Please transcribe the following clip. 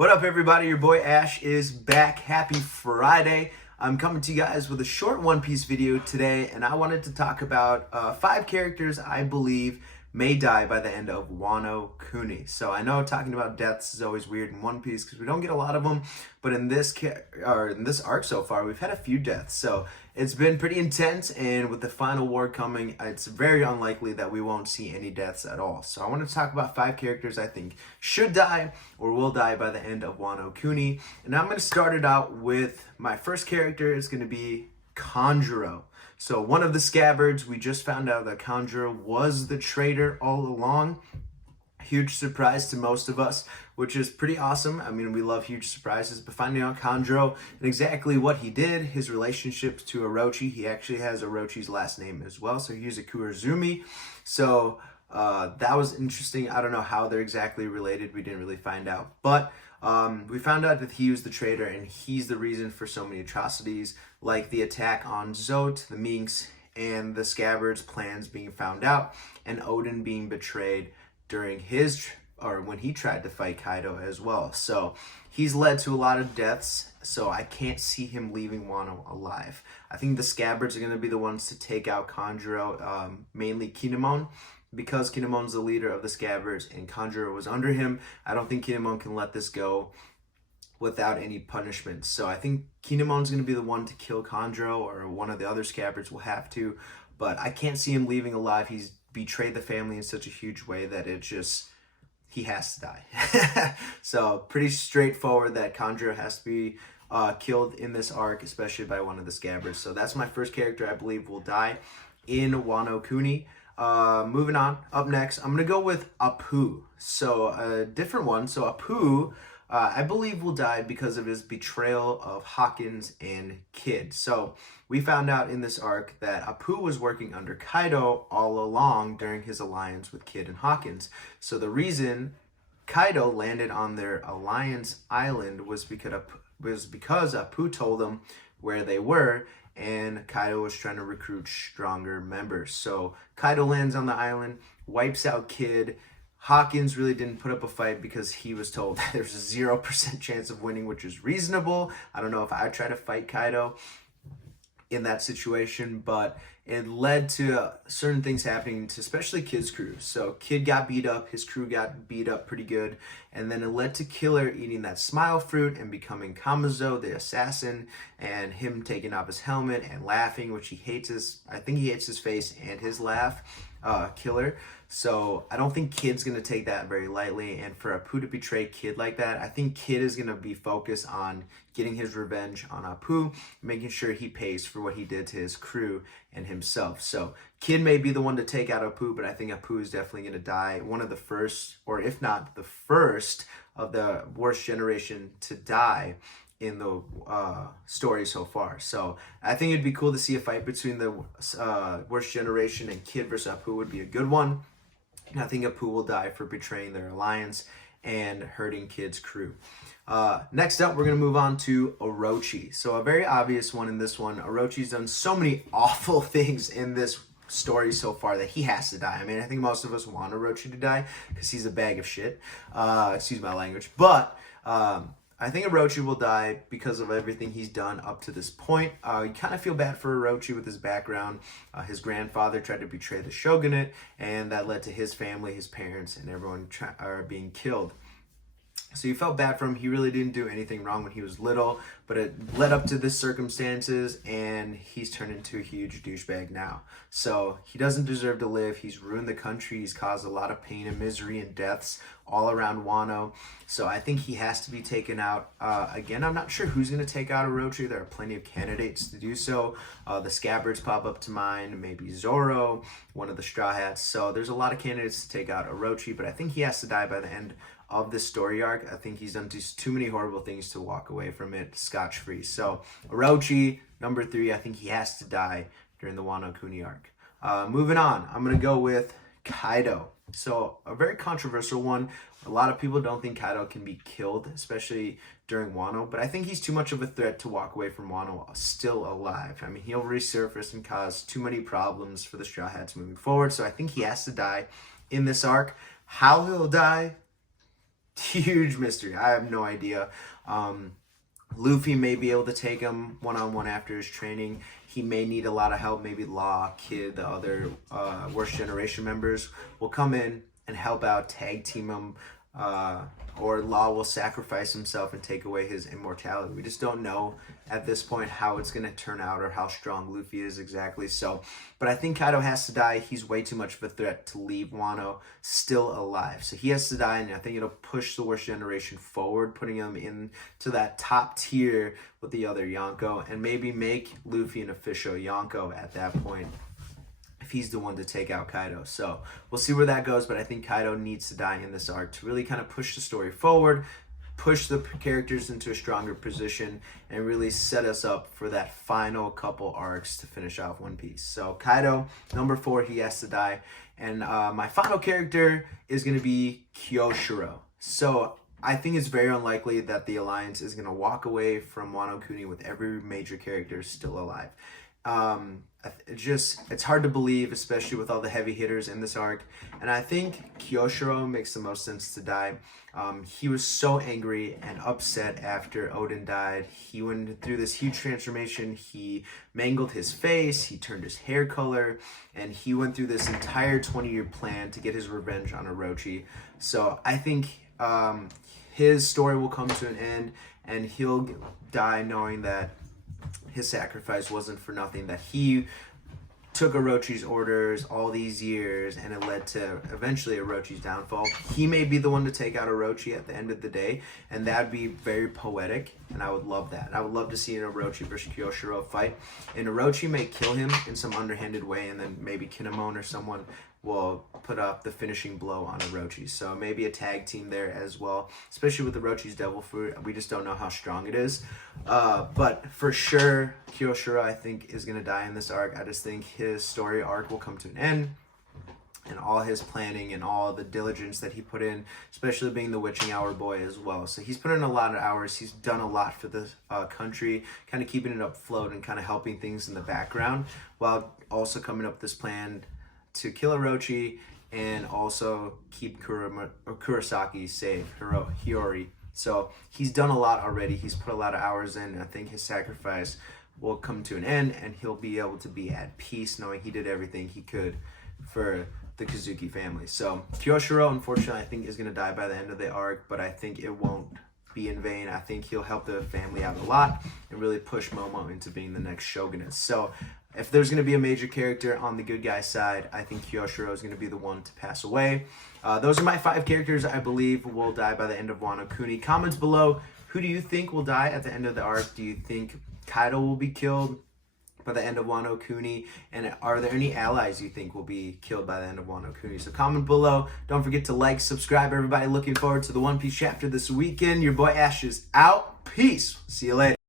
What up, everybody? Your boy Ash is back. Happy Friday. I'm coming to you guys with a short One Piece video today, and I wanted to talk about 5 characters I believe may die by the end of Wano Kuni. So I know talking about deaths is always weird in One Piece because we don't get a lot of them, but in this arc so far, we've had a few deaths. So it's been pretty intense, and with the final war coming, it's very unlikely that we won't see any deaths at all. So I want to talk about 5 characters I think should die or will die by the end of Wano Kuni. And I'm going to start it out with my first character. It's going to be Kandra. So one of the scabbards, we just found out that Kandra was the traitor all along. Huge surprise to most of us, which is pretty awesome. I mean, we love huge surprises, but finding out Kandra and exactly what he did, his relationship to Orochi, he actually has Orochi's last name as well, so he's a Kurazumi. So that was interesting. I don't know how they're exactly related. We didn't really find out, but we found out that he was the traitor, and he's the reason for so many atrocities, like the attack on Zot, the Minks, and the Scabbard's plans being found out, and Odin being betrayed during when he tried to fight Kaido as well. So he's led to a lot of deaths, so I can't see him leaving Wano alive. I think the Scabbards are going to be the ones to take out Kandra, mainly Kinemon, because Kinemon's the leader of the Scabbards and Kandra was under him. I don't think Kinemon can let this go without any punishment. So I think Kinemon's going to be the one to kill Kandra, or one of the other Scabbards will have to, but I can't see him leaving alive. He's betrayed the family in such a huge way that he has to die. So pretty straightforward that Kandra has to be killed in this arc, especially by one of the Scabbards. So that's my first character I believe will die in Wano Kuni. Moving on, up next, I'm going to go with Apu. So a different one. So Apu, I believe will die because of his betrayal of Hawkins and Kid. So we found out in this arc that Apu was working under Kaido all along during his alliance with Kid and Hawkins. So the reason Kaido landed on their alliance island was because Apu told them where they were, and Kaido was trying to recruit stronger members. So Kaido lands on the island, wipes out Kid. Hawkins really didn't put up a fight because he was told that there's a 0% chance of winning, which is reasonable. I don't know if I would try to fight Kaido in that situation, but it led to certain things happening to especially Kid's crew. So Kid got beat up, his crew got beat up pretty good, and then it led to Killer eating that smile fruit and becoming Kamazo, the assassin, and him taking off his helmet and laughing, which I think he hates his face and his laugh, Killer. So I don't think Kid's going to take that very lightly, and for Apu to betray Kid like that, I think Kid is going to be focused on getting his revenge on Apu, making sure he pays for what he did to his crew and himself. So Kid may be the one to take out Apu, but I think Apu is definitely going to die. One of the first, or if not the first, of the worst generation to die in the story so far. So I think it'd be cool to see a fight between the worst generation and Kid versus Apu would be a good one. And I think Apu will die for betraying their alliance and hurting Kid's crew. Next up, we're going to move on to Orochi. So a very obvious one in this one. Orochi's done so many awful things in this story so far that he has to die. I mean, I think most of us want Orochi to die because he's a bag of shit. Excuse my language. But I think Orochi will die because of everything he's done up to this point. You kind of feel bad for Orochi with his background. His grandfather tried to betray the shogunate, and that led to his family, his parents, and everyone being killed. So you felt bad for him. He really didn't do anything wrong when he was little, but it led up to this circumstances, and he's turned into a huge douchebag now. So he doesn't deserve to live. He's ruined the country. He's caused a lot of pain and misery and deaths all around Wano. So I think he has to be taken out. Again, I'm not sure who's going to take out Orochi. There are plenty of candidates to do so. The Scabbards pop up to mind. Maybe Zoro, one of the Straw Hats. So there's a lot of candidates to take out Orochi, but I think he has to die by the end of this story arc. I think he's done just too many horrible things to walk away from it scotch-free. So Orochi, number 3, I think he has to die during the Wano Kuni arc. Moving on, I'm going to go with Kaido. So a very controversial one. A lot of people don't think Kaido can be killed, especially during Wano, but I think he's too much of a threat to walk away from Wano still alive. I mean, he'll resurface and cause too many problems for the Straw Hats moving forward, so I think he has to die in this arc. How he'll die, huge mystery. I have no idea. Luffy may be able to take him one-on-one after his training. He may need a lot of help. Maybe Law, Kid, the other Worst Generation members will come in and help out, tag team him, or Law will sacrifice himself and take away his immortality. We just don't know at this point how it's going to turn out or how strong Luffy is exactly. So, but I think Kaido has to die. He's way too much of a threat to leave Wano still alive. So he has to die, and I think it'll push the Worst Generation forward, putting him into that top tier with the other Yonko, and maybe make Luffy an official Yonko at that point, if he's the one to take out Kaido. So we'll see where that goes, but I think Kaido needs to die in this arc to really kind of push the story forward, push the characters into a stronger position, and really set us up for that final couple arcs to finish off One Piece. So Kaido, number 4, he has to die. And my final character is going to be Kyocera. So I think it's very unlikely that the Alliance is going to walk away from Wano Kuni with every major character still alive. It's hard to believe, especially with all the heavy hitters in this arc, and I think Kyocera makes the most sense to die. He was so angry and upset after Odin died. He went through this huge transformation. He mangled his face, he turned his hair color, and he went through this entire 20-year plan to get his revenge on Orochi. So I think his story will come to an end, and he'll die knowing that his sacrifice wasn't for nothing, that he took Orochi's orders all these years, and it led to eventually Orochi's downfall. He may be the one to take out Orochi at the end of the day, and that'd be very poetic, and I would love that. I would love to see an Orochi versus Kyocera fight, and Orochi may kill him in some underhanded way, and then maybe Kinemon or someone will put up the finishing blow on Orochi. So maybe a tag team there as well, especially with Orochi's Devil Fruit. We just don't know how strong it is. But for sure, Kyocera, I think, is going to die in this arc. I just think his story arc will come to an end, and all his planning and all the diligence that he put in, especially being the Witching Hour boy as well. So he's put in a lot of hours. He's done a lot for the country, kind of keeping it afloat and kind of helping things in the background, while also coming up with this plan to kill Orochi and also keep Kurosaki safe, Hiyori. So he's done a lot already. He's put a lot of hours in, and I think his sacrifice will come to an end, and he'll be able to be at peace knowing he did everything he could for the Kozuki family. So Kyocera, unfortunately, I think is going to die by the end of the arc, but I think it won't be in vain. I think he'll help the family out a lot and really push Momo into being the next shoguness. So if there's going to be a major character on the good guy side, I think Kyocera is going to be the one to pass away. Those are my 5 characters I believe will die by the end of Wano Kuni. Comments below, who do you think will die at the end of the arc? Do you think Kaido will be killed by the end of Wano Kuni? And are there any allies you think will be killed by the end of Wano Kuni? So comment below. Don't forget to like, subscribe, everybody. Looking forward to the One Piece chapter this weekend. Your boy Ash is out. Peace. See you later.